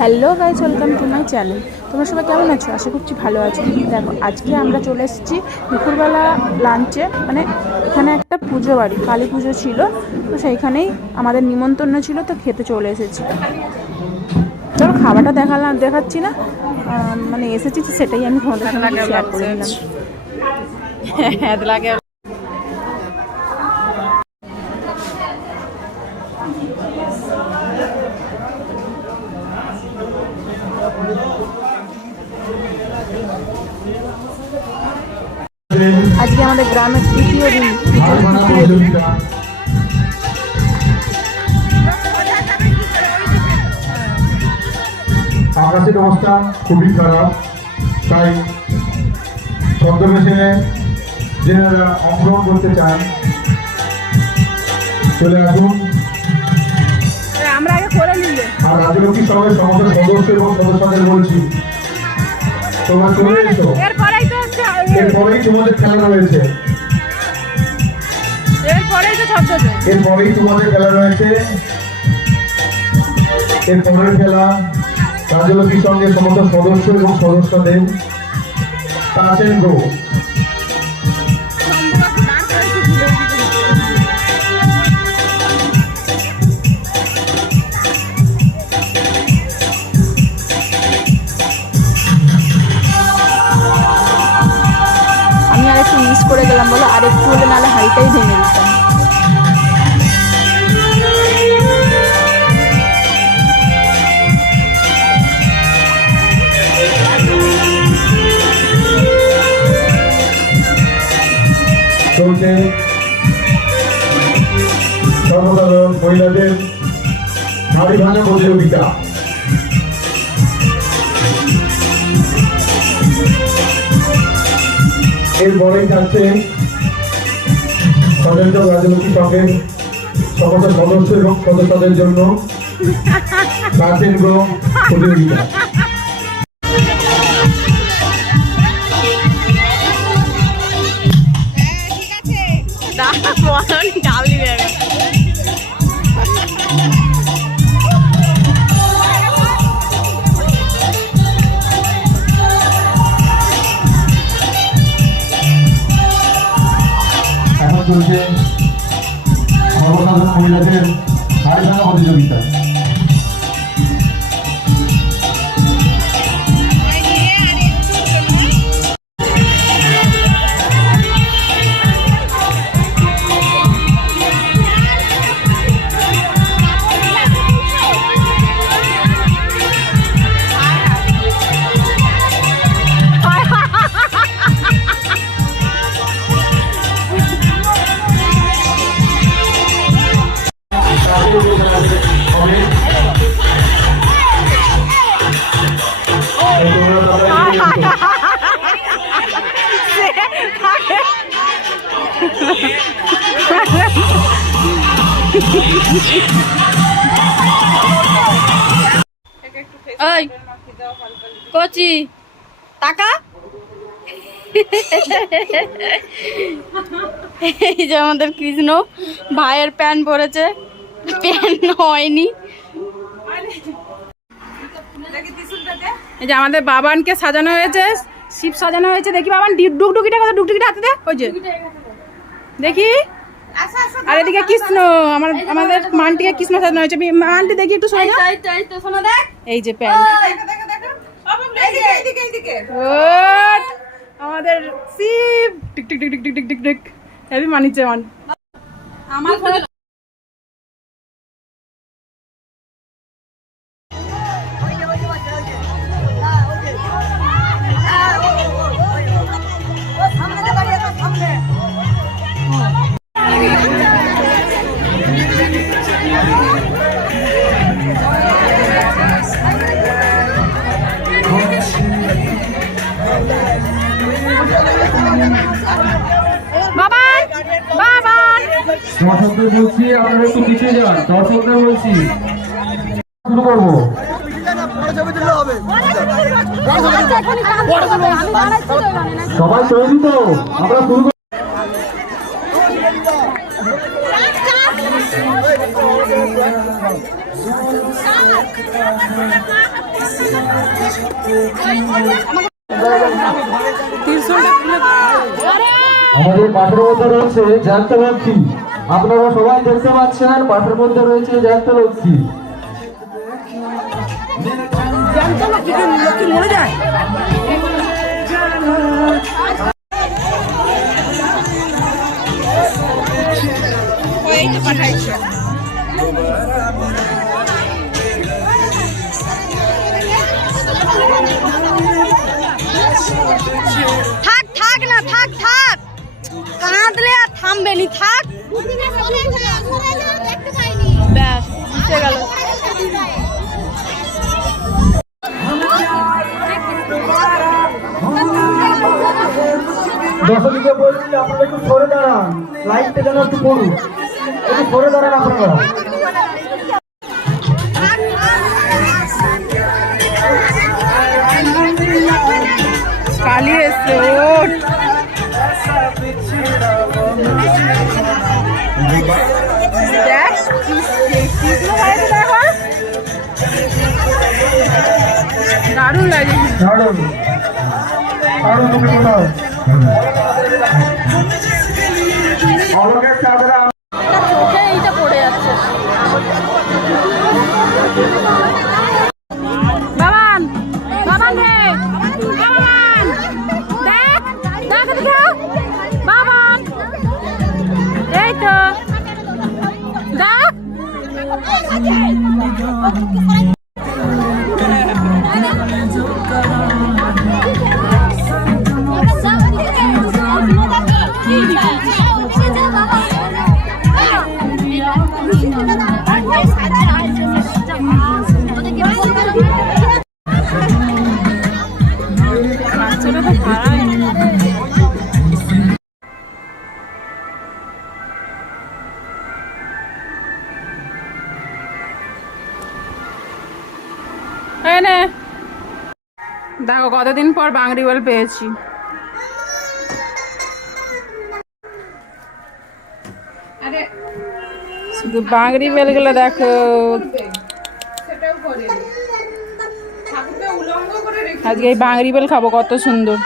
Hello guys welcome to my channel. তোমরা সবাই কেমন আছো? আশা করছি ভালো আছো। দেখো, আজকে আমরা চলে এসেছি দুপুরবেলা লাঞ্চে মানে এখানে একটা পুজো বাড়ি, কালী পুজো ছিল, তো সেইখানেই আমাদের নিমন্ত্রণ ছিল, তো খেতে চলে এসেছি। ধরো, খাবারটা দেখালাম দেখাচ্ছি না মানে এসেছি সেটাই আমি তোমাদের সঙ্গে শেয়ার করে দিলাম আমাদের গ্রামের তৃতীয় দিন পুজোর তৃতীয় দিন। আকাশের অবস্থা খুবই খারাপ তাই ছদ্মবেশে যেনারা অংশগ্রহণ করতে চান চলে আসুন। আর রাজলক্ষ্মী সঙ্গে সমস্ত সদস্য এবং সদস্যদের বলছি তোমরা চলে এসো। এরপরেই তোমাদের খেলা রয়েছে এরপরেই তো এরপরেই তোমাদের খেলা রয়েছে। এর পরের খেলা রাজলক্ষ্মীর সঙ্গে সমস্ত সদস্য এবং সদস্যদের কাছের গো সর্বসাধারণ মহিলাদের নারী ভাঙা প্রতিযোগিতা। এরপরেই থাকছে স্বতন্ত্র রাজনৈতিক সঙ্গে সমস্ত সদস্য এবং সদস্যদের জন্য প্রতিযোগিতা। ব্যাগ চলছে সর্বসাধারণ মহিলাদের হাড়ি ভাঙা প্রতিযোগিতা। ওই কচি। টাকা? এই যে আমাদের কৃষ্ণ, ভাইয়ের প্যান্ট পরেছে। প্যান্ট হয়নি। এই যে আমাদের বাবানকে সাজানো হয়েছে, শিব সাজানো হয়েছে। দেখি বাবান ডি- ডুগডুগিটা কথা ডুগডুগিটা হাতে দেখি। আরে দিকে কৃষ্ণ আমার আমাদের মানটিকে কৃষ্ণ সাজানো হয়েছে। মানটি দেখি একটু শোনা এই যে প্যান্ট আমাদের Shiv. Tick tick tick tick tick tick tick. Heavy মানিচ্ছে মান আমার দর্শকদের বলছি, আপনারা একটু পিছিয়ে যান দর্শকদের বলছি, শুরু করব সবাই তৈরি তো, আমরা শুরু। আমাদের মাঠের মধ্যে রয়েছে জ্যান্ত লক্ষ্মী আপনারা সবাই দেখতে পাচ্ছেন মাঠের মধ্যে রয়েছে জ্যান্ত লক্ষ্মী। থাক থাক না, থাক থাক। কাঁদলে আর থামবে নি, থাক। ব্যাস বলছি আপনারা একটু সরে দাঁড়ান। লাইটটা যেন একটু পড়ুন একটু সরে দাঁড়ান আপনারা। দারুণ লাগে ছাড়ুন ছাড়ুন তুমি কোথাও। অলোকের চাঁদরা চোখে এইটা পড়ে যাচ্ছে বাবান বাবান রে। বাবান। দেখ দেখ এদিকে বাবান। এই তো। দেখ। এই নে দেখো কতদিন পর বাংরি বল পেয়েছি। শুধু বাংরি বেলগুলো দেখো। আজকে এই বাংরি বেল খাব কত সুন্দর।